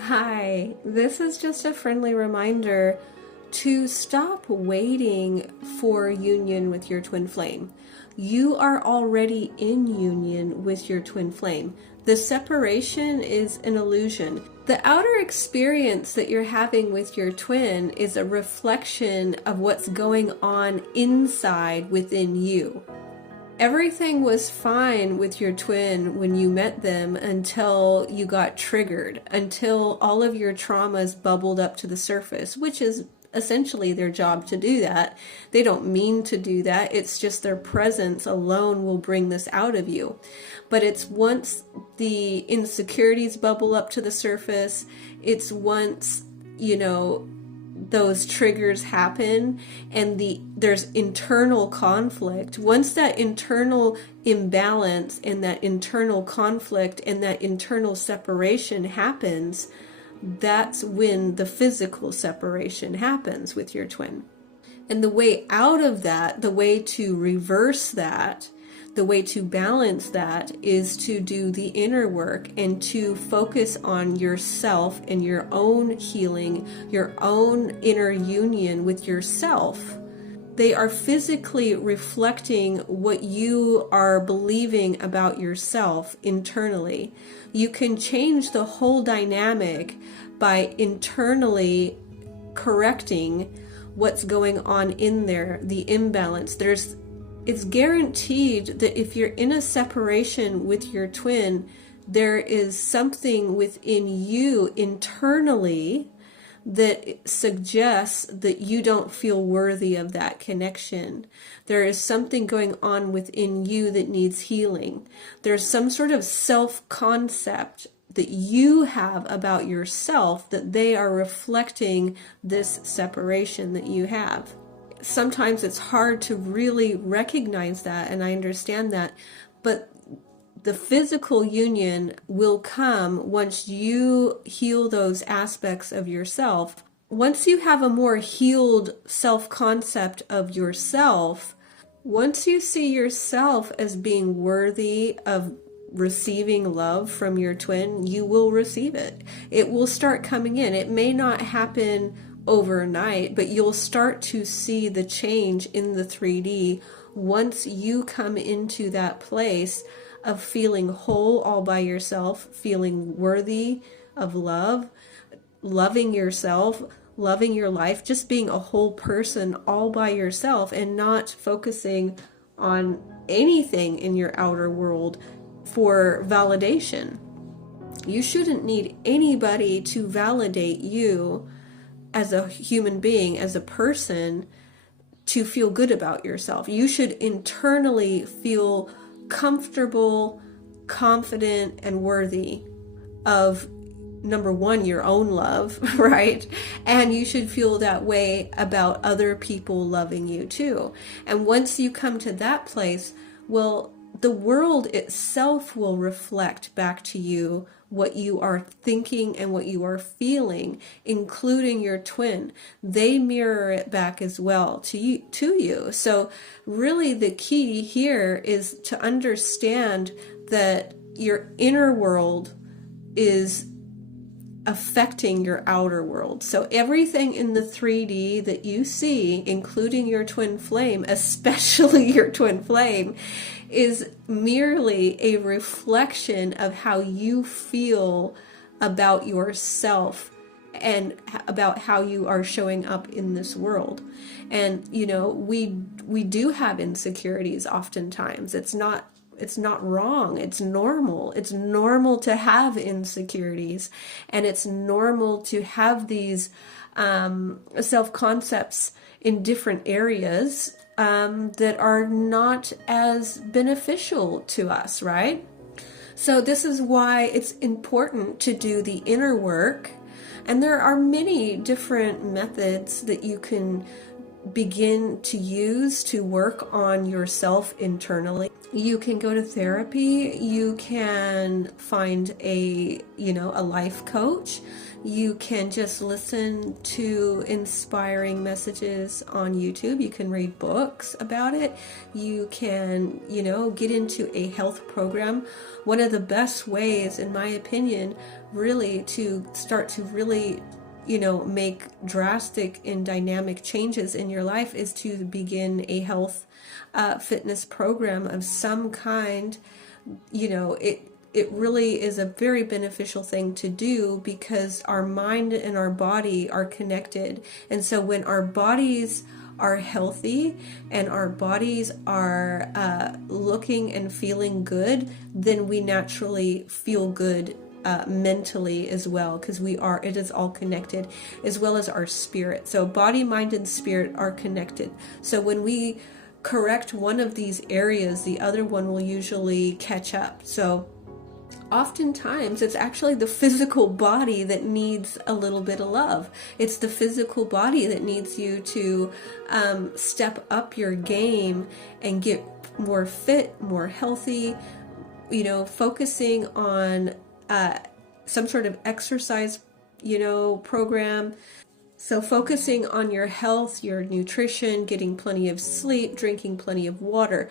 Hi, this is just a friendly reminder to stop waiting for union with your twin flame. You are already in union with your twin flame. The separation is an illusion. The outer experience that you're having with your twin is a reflection of what's going on inside within you. Everything was fine with your twin when you met them until you got triggered, until all of your traumas bubbled up to the surface, which is essentially their job to do that. They don't mean to do that. It's just their presence alone will bring this out of you. But it's once the insecurities bubble up to the surface, it's once, those triggers happen and there's internal conflict. Once that internal imbalance and that internal conflict and that internal separation happens, that's when the physical separation happens with your twin. And the way out of that, the way to reverse that, the way to balance that is to do the inner work and to focus on yourself and your own healing, your own inner union with yourself. They are physically reflecting what you are believing about yourself internally. You can change the whole dynamic by internally correcting what's going on in there, the imbalance. It's guaranteed that if you're in a separation with your twin, there is something within you internally that suggests that you don't feel worthy of that connection. There is something going on within you that needs healing. There's some sort of self-concept that you have about yourself that they are reflecting this separation that you have. Sometimes it's hard to really recognize that, and I understand that, but the physical union will come once you heal those aspects of yourself. Once you have a more healed self-concept of yourself, once you see yourself as being worthy of receiving love from your twin, you will receive it. It will start coming in. It may not happen overnight, but you'll start to see the change in the 3D once you come into that place of feeling whole all by yourself, feeling worthy of love, loving yourself, loving your life, just being a whole person all by yourself and not focusing on anything in your outer world for validation. You shouldn't need anybody to validate you as a human being, as a person, to feel good about yourself. You should internally feel comfortable, confident, and worthy of, number one, your own love, right? And you should feel that way about other people loving you too. And once you come to that place, well, the world itself will reflect back to you what you are thinking and what you are feeling, including your twin. They mirror it back as well to you. So really the key here is to understand that your inner world is affecting your outer world. So everything in the 3D that you see, including your twin flame, especially your twin flame, is merely a reflection of how you feel about yourself and about how you are showing up in this world. And we do have insecurities oftentimes. It's not wrong. It's normal. It's normal to have insecurities, and it's normal to have these self-concepts in different areas that are not as beneficial to us, right? So this is why it's important to do the inner work, and there are many different methods that you can begin to use to work on yourself internally. You can go to therapy, you can find a life coach You can just listen to inspiring messages on YouTube. You can read books about it. You can, get into a health program. One of the best ways, in my opinion, really to start to really make drastic and dynamic changes in your life is to begin a health fitness program of some kind. It really is a very beneficial thing to do because our mind and our body are connected. And so when our bodies are healthy and our bodies are looking and feeling good, then we naturally feel good mentally as well, because it is all connected, as well as our spirit. So body, mind, and spirit are connected. So when we correct one of these areas, the other one will usually catch up. So oftentimes it's actually the physical body that needs a little bit of love. It's the physical body that needs you to step up your game and get more fit, more healthy, focusing on some sort of exercise, program. So focusing on your health, your nutrition, getting plenty of sleep, drinking plenty of water.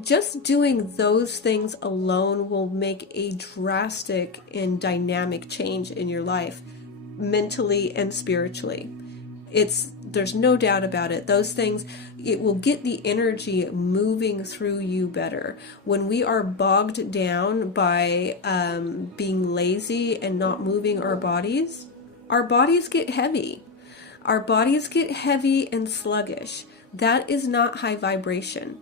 Just doing those things alone will make a drastic and dynamic change in your life, mentally and spiritually. There's no doubt about it. Those things, it will get the energy moving through you better. When we are bogged down by being lazy and not moving our bodies get heavy. Our bodies get heavy and sluggish. That is not high vibration.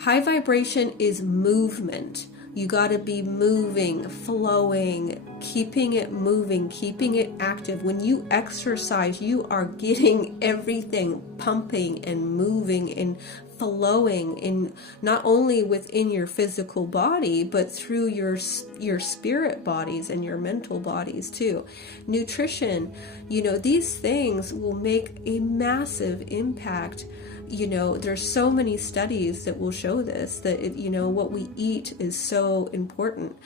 High vibration is movement. You got to be moving, flowing, keeping it moving, keeping it active. When you exercise, you are getting everything pumping and moving and flowing, in not only within your physical body, but through your spirit bodies and your mental bodies too. Nutrition, these things will make a massive impact. There's so many studies that will show this, that what we eat is so important.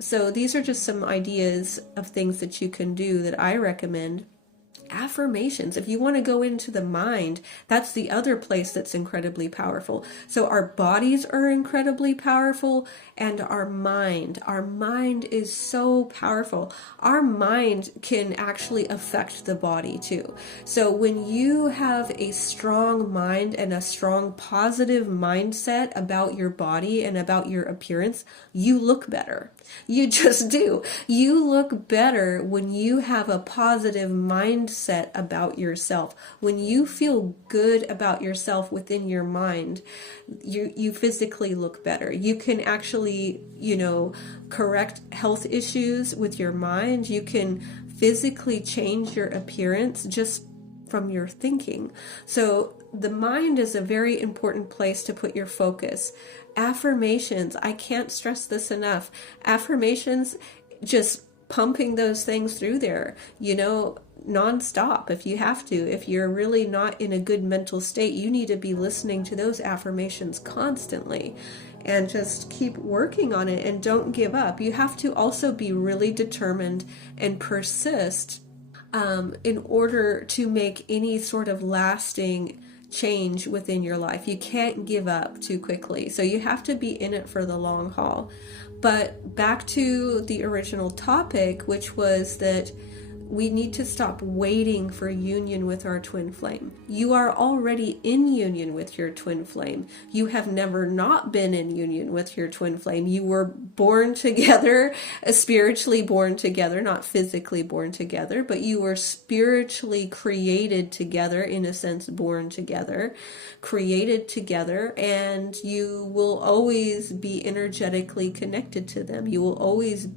So these are just some ideas of things that you can do that I recommend. Affirmations. If you want to go into the mind, that's the other place that's incredibly powerful. So our bodies are incredibly powerful, and our mind is so powerful. Our mind can actually affect the body too. So when you have a strong mind and a strong positive mindset about your body and about your appearance, you look better. You just do. You look better when you have a positive mindset about yourself. When you feel good about yourself within your mind, you physically look better. You can actually, correct health issues with your mind. You can physically change your appearance just from your thinking. So the mind is a very important place to put your focus. Affirmations, I can't stress this enough. Affirmations, just pumping those things through there, nonstop if you have to. If you're really not in a good mental state, you need to be listening to those affirmations constantly and just keep working on it and don't give up. You have to also be really determined and persist in order to make any sort of lasting change within your life. You can't give up too quickly. So you have to be in it for the long haul. But back to the original topic, which was that we need to stop waiting for union with our twin flame. You are already in union with your twin flame. You have never not been in union with your twin flame. You were born together, spiritually born together, not physically born together, but you were spiritually created together, in a sense, born together, created together, and you will always be energetically connected to them. You will always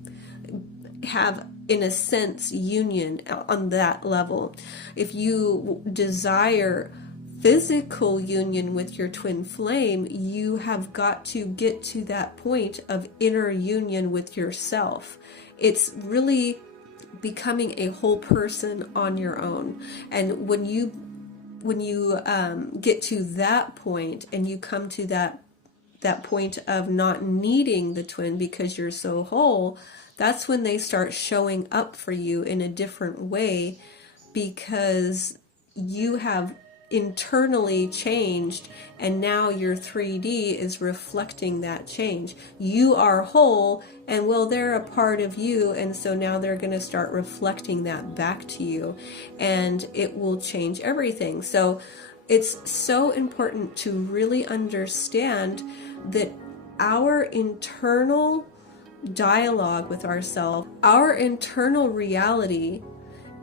have, in a sense, union on that level. If you desire physical union with your twin flame, you have got to get to that point of inner union with yourself. It's really becoming a whole person on your own. And when you get to that point and you come to that point of not needing the twin because you're so whole, that's when they start showing up for you in a different way, because you have internally changed, and now your 3D is reflecting that change. You are whole, and well, they're a part of you, and so now they're going to start reflecting that back to you, and it will change everything. So it's so important to really understand that our internal dialogue with ourselves, our internal reality,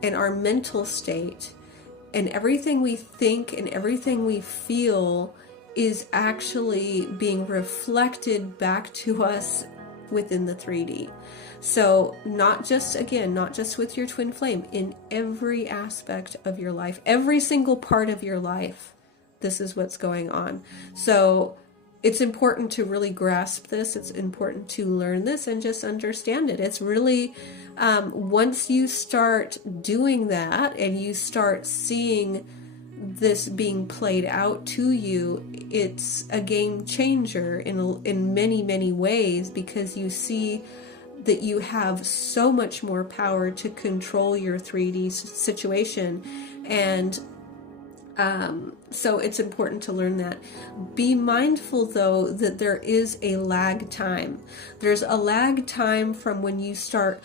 and our mental state, and everything we think and everything we feel is actually being reflected back to us within the 3D. So not just with your twin flame, in every aspect of your life, every single part of your life, this is what's going on. So it's important to really grasp this. It's important to learn this and just understand it. It's really, once you start doing that and you start seeing this being played out to you, it's a game changer in many, many ways, because you see that you have so much more power to control your 3D situation. And so it's important to learn that. Be mindful, though, that there is a lag time. There's a lag time from when you start,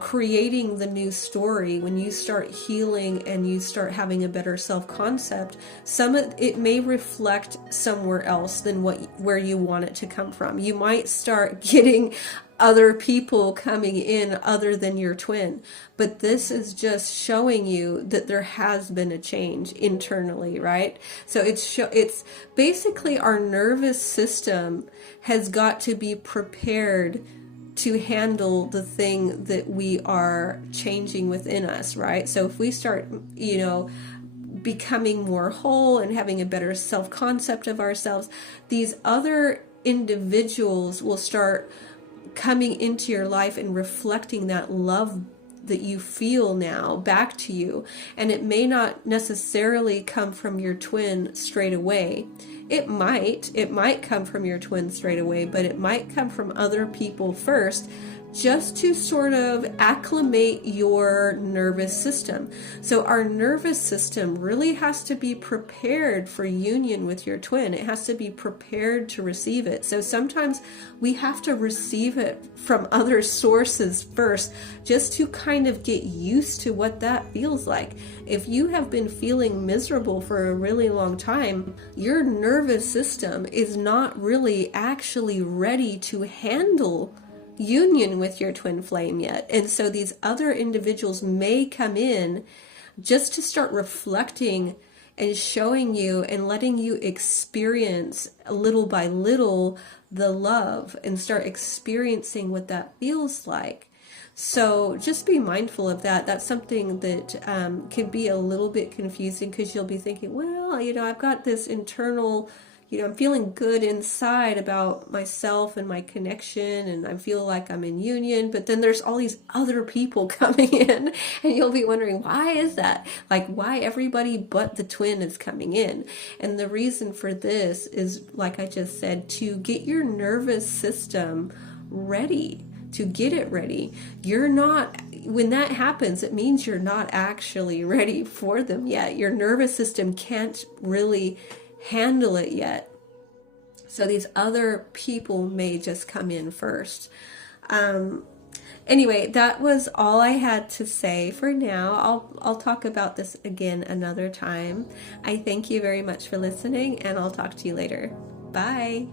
creating the new story, when you start healing and you start having a better self-concept. Some of it may reflect somewhere else than where you want it to come from. You might start getting other people coming in other than your twin, but this is just showing you that there has been a change internally, right? So it's basically our nervous system has got to be prepared to handle the thing that we are changing within us, right? So if we start, becoming more whole and having a better self-concept of ourselves, these other individuals will start coming into your life and reflecting that love that you feel now back to you. And it may not necessarily come from your twin straight away. It might come from your twin straight away, but it might come from other people first, just to sort of acclimate your nervous system. So our nervous system really has to be prepared for union with your twin. It has to be prepared to receive it. So sometimes we have to receive it from other sources first, just to kind of get used to what that feels like. If you have been feeling miserable for a really long time, your nervous system is not really actually ready to handle union with your twin flame yet. And so these other individuals may come in just to start reflecting and showing you and letting you experience little by little the love and start experiencing what that feels like. So just be mindful of that. That's something that can be a little bit confusing, because you'll be thinking, well, I've got this internal, I'm feeling good inside about myself and my connection, and I feel like I'm in union, but then there's all these other people coming in, and you'll be wondering, why is that? Like, why everybody but the twin is coming in? And the reason for this is, like I just said, to get your nervous system ready, to get it ready. When that happens, it means you're not actually ready for them yet. Your nervous system can't really handle it yet. So these other people may just come in first. Anyway, that was all I had to say for now. I'll talk about this again another time. I thank you very much for listening, and I'll talk to you later. Bye.